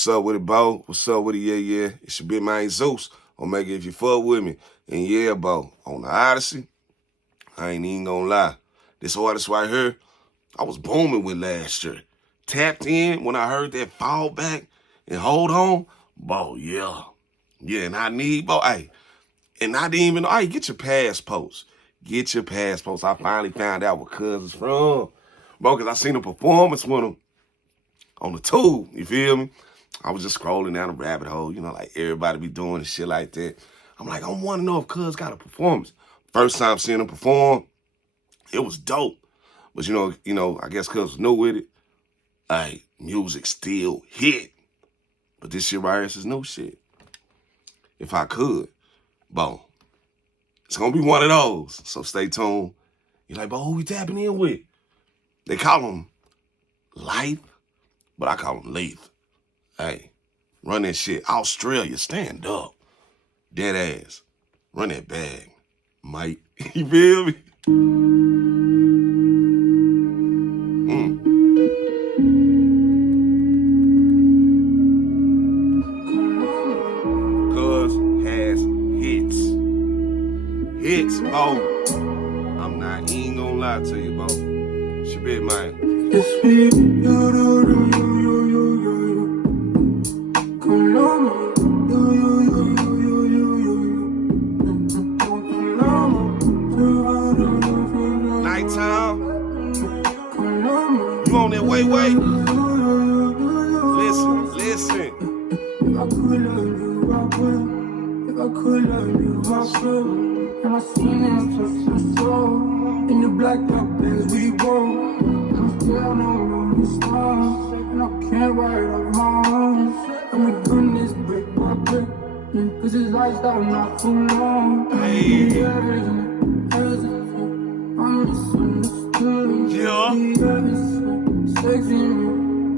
What's up with it, Bo? What's up with it? Yeah. It should be my Zeus. Or make it if you fuck with me. And yeah, Bo, on the Odyssey, I ain't even gonna lie. This artist right here, I was booming with last year. Tapped in when I heard that fall back and hold on. Bo, yeah. Yeah, and I need, Bo, hey. And I didn't even know, hey, get your passports. Get your passports. I finally found out where Cuz is from. Bro, because I seen a performance with him on the tube, you feel me? I was just scrolling down the rabbit hole, you know, like everybody be doing and shit like that. I'm like, I want to know if Cuz got a performance. First time seeing him perform, it was dope. But you know, I guess Cuz was new with it. Hey, music still hit. But this shit right here is his new shit. If I could, boom. It's gonna be one of those. So stay tuned. You're like, but who we tapping in with? They call him Lithe, but I call him Lithe. Hey, run that shit. Australia, stand up. Dead ass. Run that bag, Mike. You feel me? Cuz has hits. Hits, Bo. I'm not even gonna lie to you, Bo. Shabit, man. Nighttime. You on that way? Listen. If I could love you, I should. And I seen it touch your soul. In the blacked out days we roll. I'm still on the stars. And I can't write off my own. And we doing this brick by brick. Cause this lifestyle not too long. Hey. I'm misunderstood. Yeah. Sexy,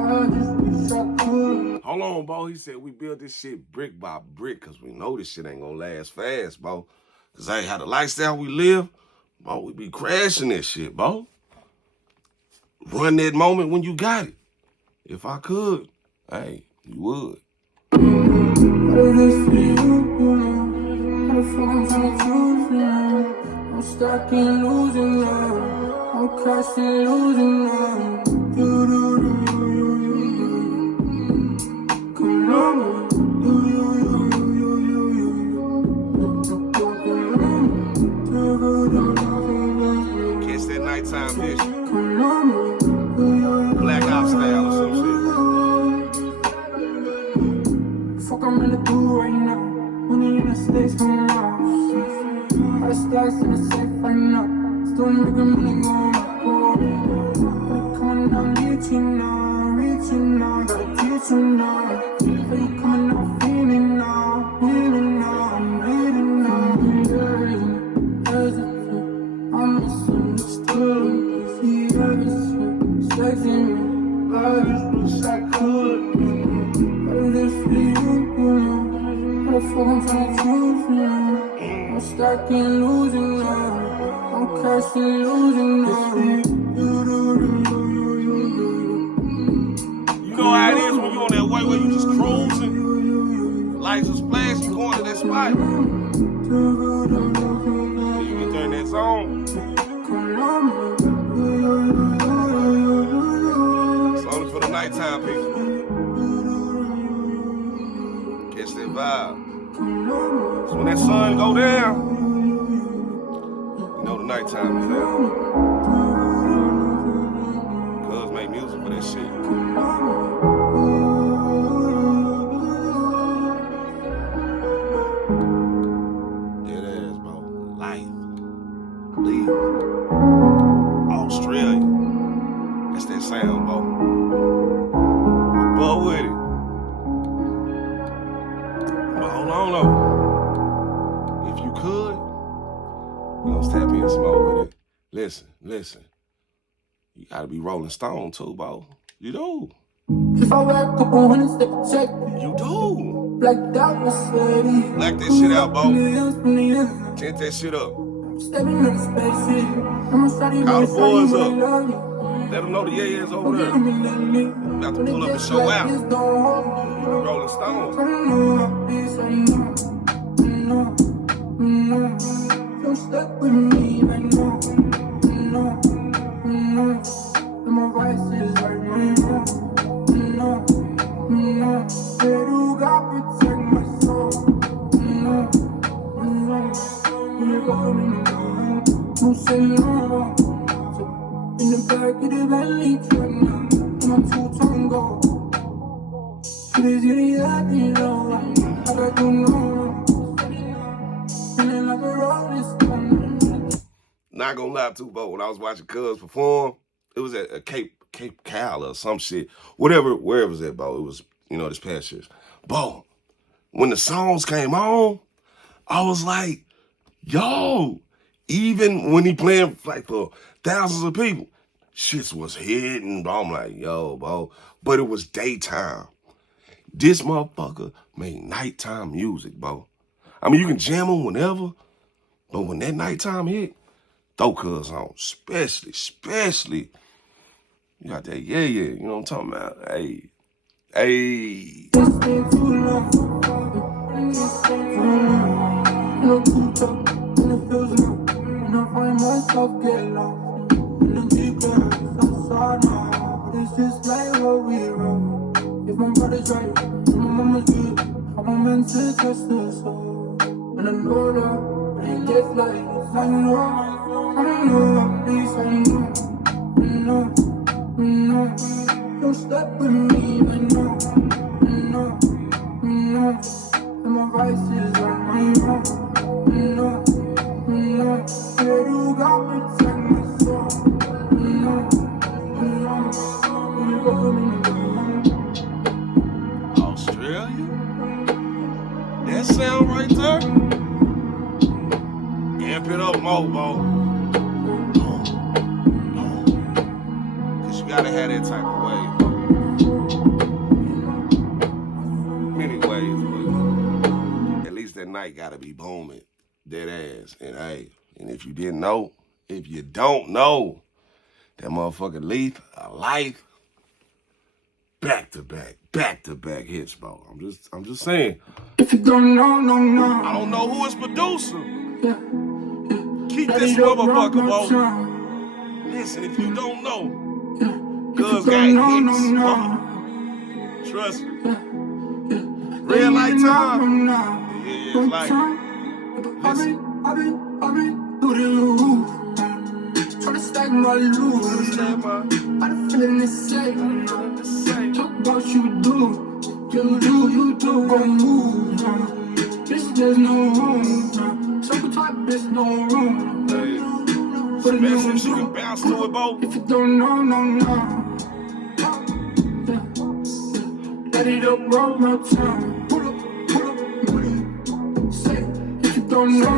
I just wish I could. Hold on, Bo. He said we build this shit brick by brick because we know this shit ain't gonna last fast, Bo. Because hey, how the lifestyle we live, Bo, we be crashing that shit, Bo. Run that moment when you got it. If I could, hey, you would. I'm stuck in losing now. I'm crashing, losing now. Come on, catch that nighttime vision. Black Ops style or some shit. Fuck, I'm in the blue right now. Money in the States right now. I stacks in the safe right now. Still making money going up. Coming down, reaching now. Gotta teach you now. Are you coming out feeling now? I'm bleeding now. I'm misunderstood. See everything, sexy me. I just wish I could. What the fuck I'm trying to choose now? I'm stuck in losing now. I'm crashing, losing now. You know how it is when you on that way where you just cruising. Lights are flashing, you going to that spot. You get there in that zone. It's only for the nighttime people. Catch that vibe. So when that sun go down, you know the nighttime is there. Cuz make music for that shit. Dead ass, bro. Lithe. Australia. That's that sound, bro. But with it. But hold on, though. If you could, you gonna tap in some more with it. Listen. You gotta be Rolling Stone too, bro. You do. If I wake up on Wednesday, check. You do. Black that was steady. Black that shit out, bro. Tint that shit up. Stepping in the spaceship. I'm a study. Call the boys up. Let them know the yeah-yeah's over there. I'm about to pull up and show out. Rolling Stones. You're stuck with me, I know. And my voice is like, you got protect my soul. When you go no say no. In the back of the valley, right now, I'm a two-tone go. It is I don't know. Feeling like a rolling stone. Not gonna lie to you, but when I was watching Cuz perform, it was at a Cape Cal or some shit. Wherever it was at, Bo. It was, this past year. Bo, when the songs came on, I was like, yo, even when he playing like for thousands of people, shits was hitting, bro. I'm like, yo, bro. But it was daytime. This motherfucker made nighttime music, bro. I mean, you can jam them whenever, but when that nighttime hit, throw Cuz on. Especially, you got that yeah, you know what I'm talking about? Hey. Myself get lost in the deep end. I'm sorry now, but it's just like what we wrote. If my brother's right, if my mama's good, how am I meant to trust the soul? And I know that, but it gets like this. I know, please, I know. Don't step with me, I know. And my vice is on my own, you got protect my soul. Australia? That sound right there? Amp it up more, Bo. Cause you gotta have that type of wave, Bo. Many ways, but at least that night gotta be booming. Dead ass. And hey, and if you don't know, that motherfucker Lithe, Lithe, back to back hits, bro. I'm just saying. If you don't know, no. I don't know who is producer. Yeah. Keep this motherfucker, bro. Listen, if you don't know, Cuz got hits, bro. Trust me. Red light time. Yeah, it's like, listen. I've been through the roof. Tryna stack my loot. I done feeling the same. Talk about you do. You do, gon' move. Bitch, there's no room. Circle type, there's no room. But especially if she can bounce to it, Bo. If you don't know. Let it up, roll my time. Pull up. Say, if you don't know.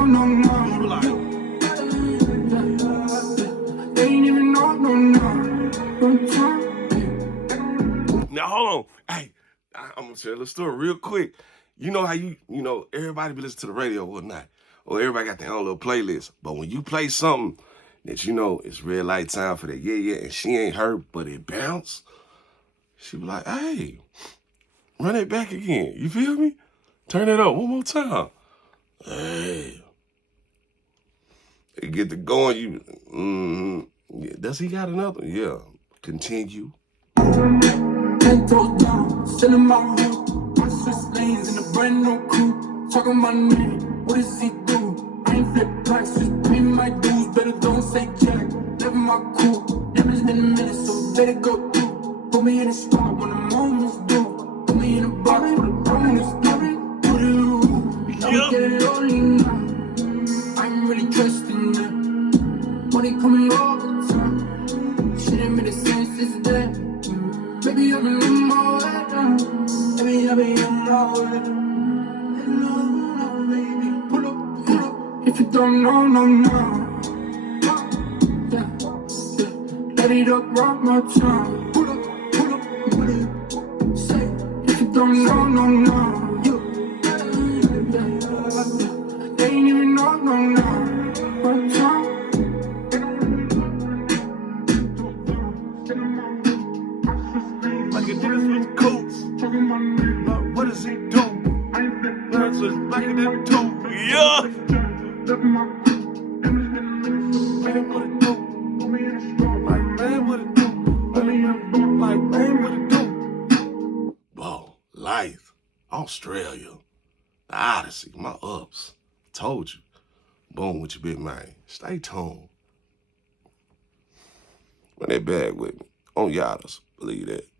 You like, They ain't even know, no. now hold on. Hey, I'm gonna share a little story real quick. You know how everybody be listening to the radio or not, or everybody got their own little playlist. But when you play something that it's red light time for that yeah, and she ain't heard, but it bounce, she be like, hey, run it back again. You feel me? Turn it up one more time. Hey. It get to going, yeah. Does he got another? Yeah. Continue. Head toes down, still in my room. My Swiss lanes in a brand new crew. Talking my name, what does he do? I ain't flip price, just pay my dues. Better don't say jack, living my cool. Never been a minute, so let it go through. Put me in a spot when the moment's due. Put me in a box for the promise due. Put it roof, I'm getting lonely now. I'm really trusting them. Money coming all the time. Shit ain't made sense, it's dead. Baby, I've been on my way down. Baby, I've been on my way down. No, baby. Pull up. If you don't know. Yeah. Let it up, rock my time. Pull up. Say, if you don't know. They ain't even know, no. does he do? That's just blacker than two. Yeah. Man, what it do? Like, man, what it do? Like, man, what it do? Whoa, Lithe, Australia, the Odyssey, my ups. Told you. Boom with your big man. Stay tuned. Run that bag with me. On Yadas. Believe that.